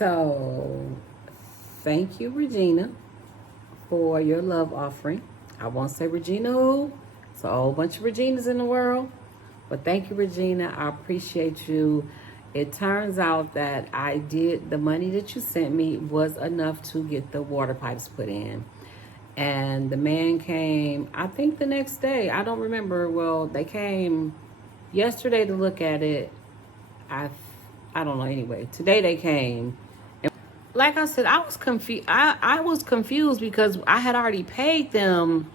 So, thank you, Regina, for your love offering. I won't say Regina who. It's a whole bunch of Reginas in the world. But thank you, Regina. I appreciate you. It turns out that the money that you sent me was enough to get the water pipes put in. And the man came, I think the next day. I don't remember. Well, they came yesterday to look at it. I don't know anyway. Today they came. And like I said, I was confused. I was confused because I had already paid them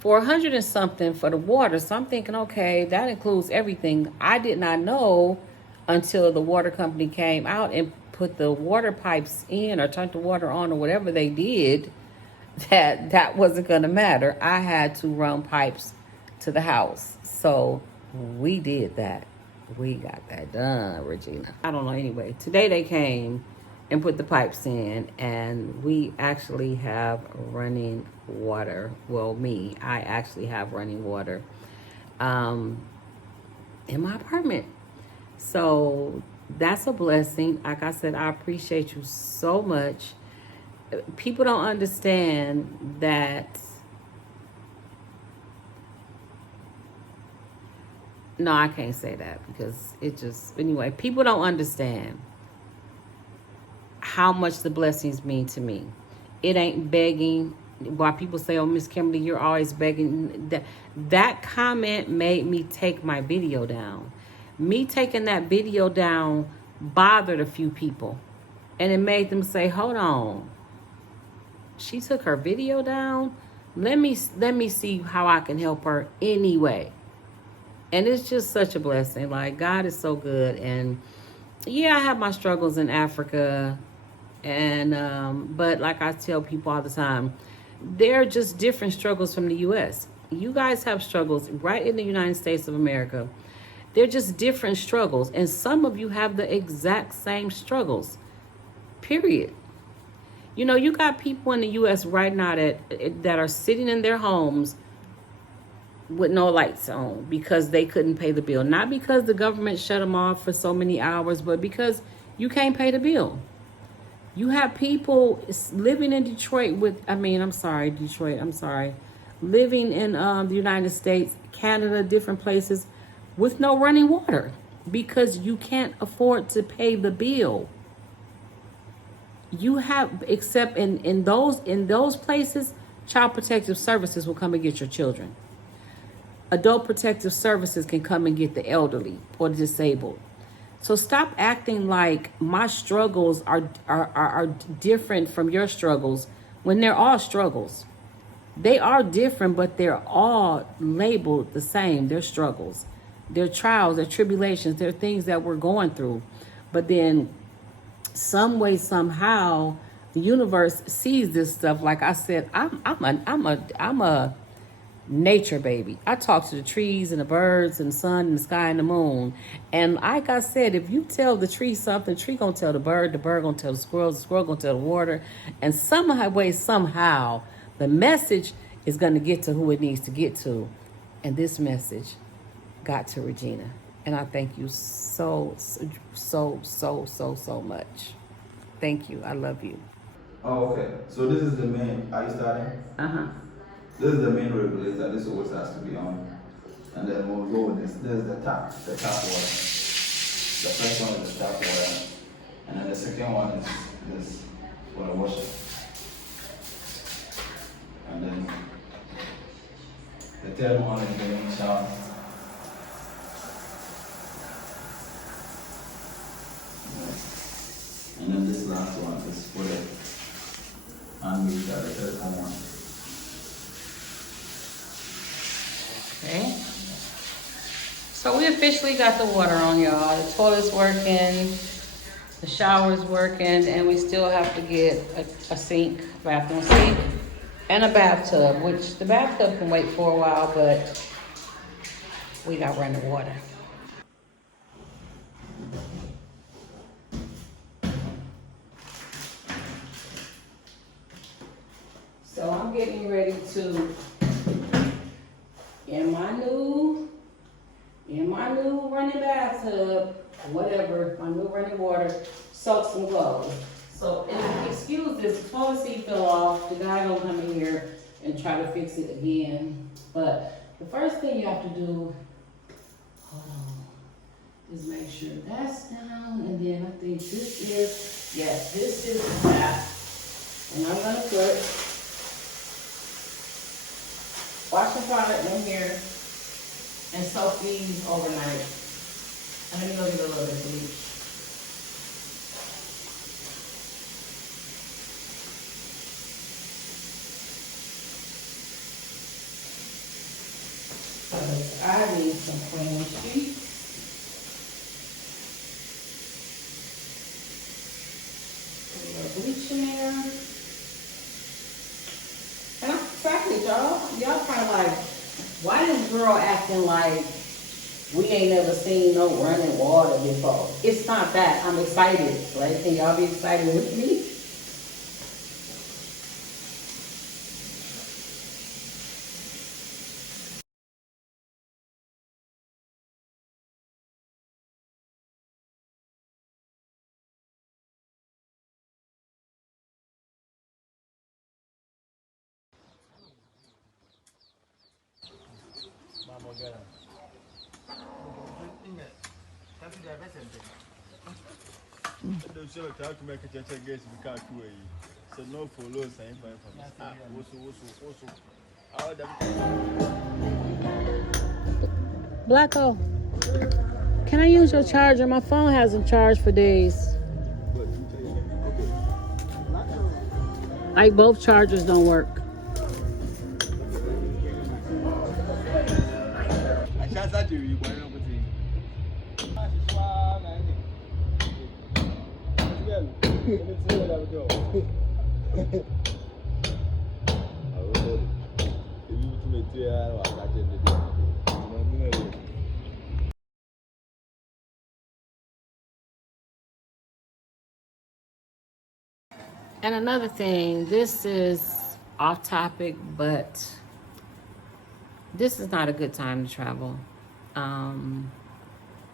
for 100 and something for the water. So I'm thinking, okay, that includes everything. I did not know until the water company came out and put the water pipes in or turned the water on or whatever they did, that wasn't going to matter. I had to run pipes to the house. So we did that. We got that done, Regina. I don't know anyway. Today they came and put the pipes in, and we actually have running water. Well, I actually have running water in my apartment. So that's a blessing. Like I said, I appreciate you so much. People don't understand that. No, I can't say that because anyway, people don't understand how much the blessings mean to me. It ain't begging. Why people say, oh, Miss Kimberly, you're always begging. That comment made me take my video down. Me taking that video down bothered a few people. And it made them say, hold on. She took her video down? Let me see how I can help her anyway. And it's just such a blessing. Like, God is so good. And yeah, I have my struggles in Africa. And but like I tell people all the time, they're just different struggles from the U.S. You guys have struggles right in the United States of America. They're just different struggles. And some of you have the exact same struggles. Period. You know, you got people in the U.S. right now that are sitting in their homes with no lights on because they couldn't pay the bill. Not because the government shut them off for so many hours, but because you can't pay the bill. You have people living in Detroit living in the United States, Canada, different places with no running water because you can't afford to pay the bill. You have, except in those places, Child Protective Services will come and get your children. Adult Protective Services can come and get the elderly or the disabled. So stop acting like my struggles are different from your struggles when they're all struggles. They are different, but they're all labeled the same. They're struggles. They're trials, they're tribulations, they're things that we're going through. But then some way, somehow, the universe sees this stuff. Like I said, I'm a nature baby. I talk to the trees and the birds and the sun and the sky and the moon. And like I said, if you tell the tree something, the tree gonna tell the bird gonna tell the squirrel gonna tell the water. And somehow, the message is gonna get to who it needs to get to. And this message got to Regina. And I thank you so much. Thank you. I love you. Oh, okay. So this is the main. Are you starting? This is the main regulator. This always has to be on. And then we'll go with this. This is the tap water. The first one is the tap water. And then the second one is this for the washer. And then the third one is the main shower. And then this last one is for the unmeter, the third one. Okay. So we officially got the water on, y'all. The toilet's working, the shower's working, and we still have to get a sink, bathroom sink, and a bathtub, which the bathtub can wait for a while, but we got running water. So I'm getting ready to, in my new running bathtub, whatever, my new running water, soak some clothes. So, and excuse this, the toilet seat fell off. The guy gonna come in here and try to fix it again. But the first thing you have to do, hold on, is make sure that's down. And then I think this is, yes, this is the tap. And I'm gonna put washing product in here and soak these overnight. And let me go get a little bit of bleach. I need some clean sheets. A little bleach in there. And I'm excited, y'all. Y'all probably like, why this girl acting like we ain't never seen no running water before? It's not that. I'm excited, right? Can y'all be excited with me? Blacko, can I use your charger? My phone hasn't charged for days. Like both chargers don't work. And another thing, this is off topic, but this is not a good time to travel.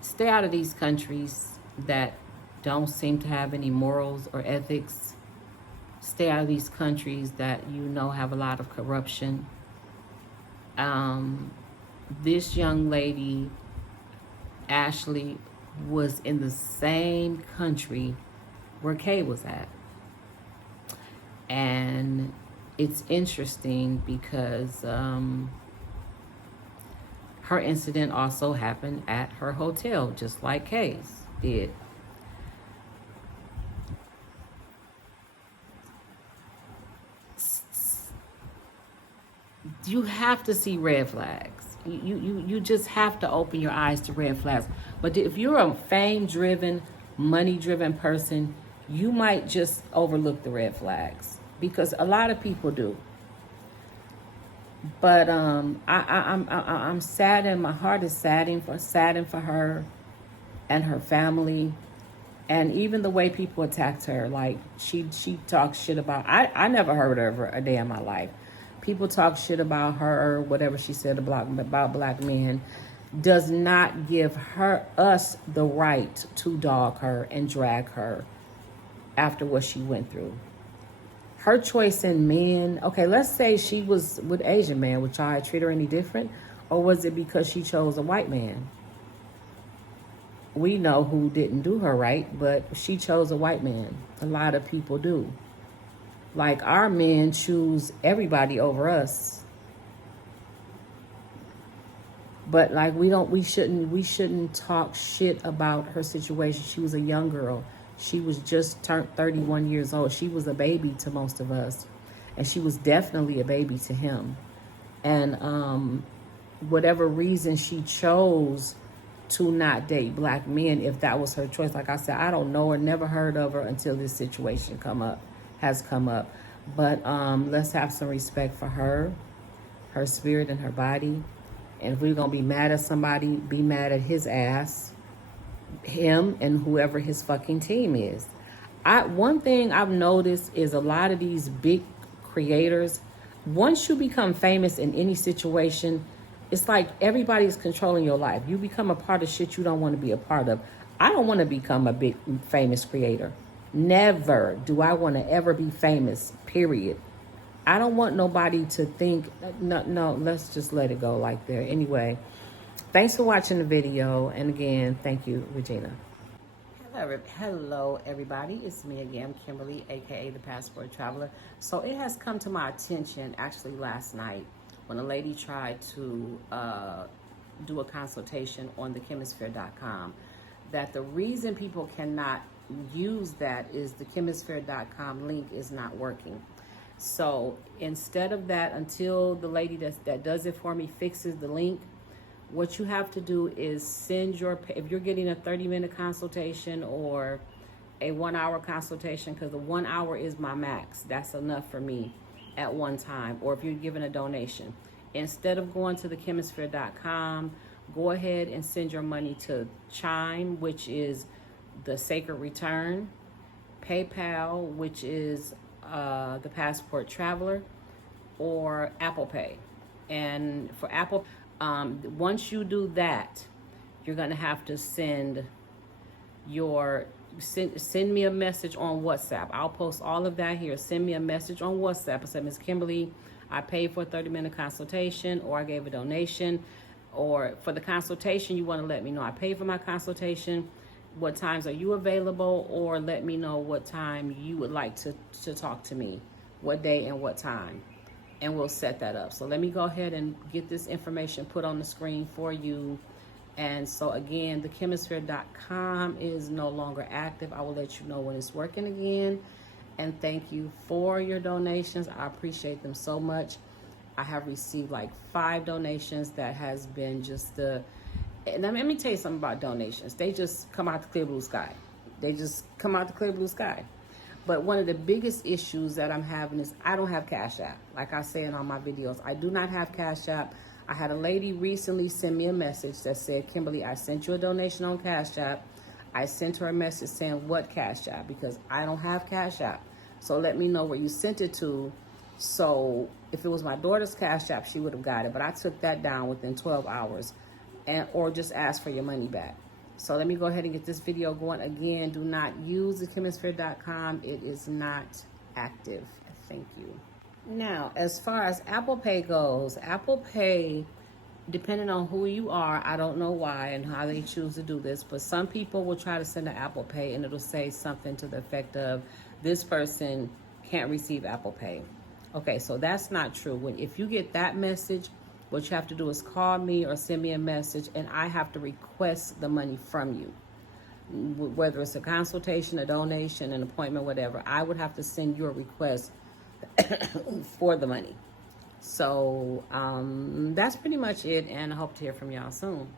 Stay out of these countries that don't seem to have any morals or ethics. Stay out of these countries that you know have a lot of corruption. This young lady, Ashley, was in the same country where Kay was at. And it's interesting because her incident also happened at her hotel, just like Kay's did. You have to see red flags. You just have to open your eyes to red flags. But if you're a fame-driven, money-driven person, you might just overlook the red flags, because a lot of people do. But I'm saddened. My heart is saddened for her and her family, and even the way people attacked her. Like she talks shit about. I never heard of her a day in my life. People talk shit about her, or whatever she said about black men, does not give us the right to dog her and drag her after what she went through. Her choice in men, okay, let's say she was with Asian man, would y'all treat her any different? Or was it because she chose a white man? We know who didn't do her right, but she chose a white man. A lot of people do. Like, our men choose everybody over us. But like, we shouldn't talk shit about her situation. She was a young girl. She was just turned 31 years old. She was a baby to most of us. And she was definitely a baby to him. And whatever reason she chose to not date black men, if that was her choice, like I said, I don't know her, never heard of her until this situation has come up. But let's have some respect for her spirit and her body. And if we're going to be mad at somebody, be mad at his ass, him, and whoever his fucking team is. One thing I've noticed is a lot of these big creators, once you become famous in any situation, it's like everybody's controlling your life. You become a part of shit you don't want to be a part of. I don't want to become a big famous creator. Never do I want to ever be famous, period. I don't want nobody to think, no, let's just let it go like that. Anyway, thanks for watching the video. And again, thank you, Regina. Hello, everybody. It's me again, Kimberly, aka the Passport Traveler. So it has come to my attention actually last night when a lady tried to do a consultation on thechemisphere.com that the reason people cannot use that is the chemisphere.com link is not working. So instead of that, until the lady that does it for me fixes the link, what you have to do is send if you're getting a 30-minute consultation or a 1-hour consultation, because the 1 hour is my max. That's enough for me at one time. Or if you're giving a donation, instead of going to thechemisphere.com, go ahead and send your money to Chime, which is the Sacred Return, PayPal, which is the Passport Traveler, or Apple Pay. And for Apple, once you do that, you're gonna have to send me a message on WhatsApp. I'll post all of that here. Send me a message on WhatsApp. I said, Ms. Kimberly, I paid for a 30-minute consultation, or I gave a donation, or for the consultation, you want to let me know I paid for my consultation. What times are you available? Or let me know what time you would like to talk to me, what day and what time, and we'll set that up. So let me go ahead and get this information put on the screen for you. And so again, thechemisphere.com is no longer active. I will let you know when it's working again. And thank you for your donations. I appreciate them so much. I have received like 5 donations that has been just and let me tell you something about donations. They just come out the clear blue sky. They just come out the clear blue sky. But one of the biggest issues that I'm having is I don't have Cash App. Like I say in all my videos, I do not have Cash App. I had a lady recently send me a message that said, Kimberly, I sent you a donation on Cash App. I sent her a message saying, what Cash App? Because I don't have Cash App. So let me know where you sent it to. So if it was my daughter's Cash App, she would have got it. But I took that down within 12 hours. Or just ask for your money back. So let me go ahead and get this video going. Again, do not use thechemisphere.com. It is not active. Thank you. Now, as far as Apple Pay goes, Apple Pay, depending on who you are, I don't know why and how they choose to do this, but some people will try to send an Apple Pay and it'll say something to the effect of, this person can't receive Apple Pay. Okay, so that's not true. If you get that message, what you have to do is call me or send me a message, and I have to request the money from you. Whether it's a consultation, a donation, an appointment, whatever, I would have to send you a request for the money. So that's pretty much it, and I hope to hear from y'all soon.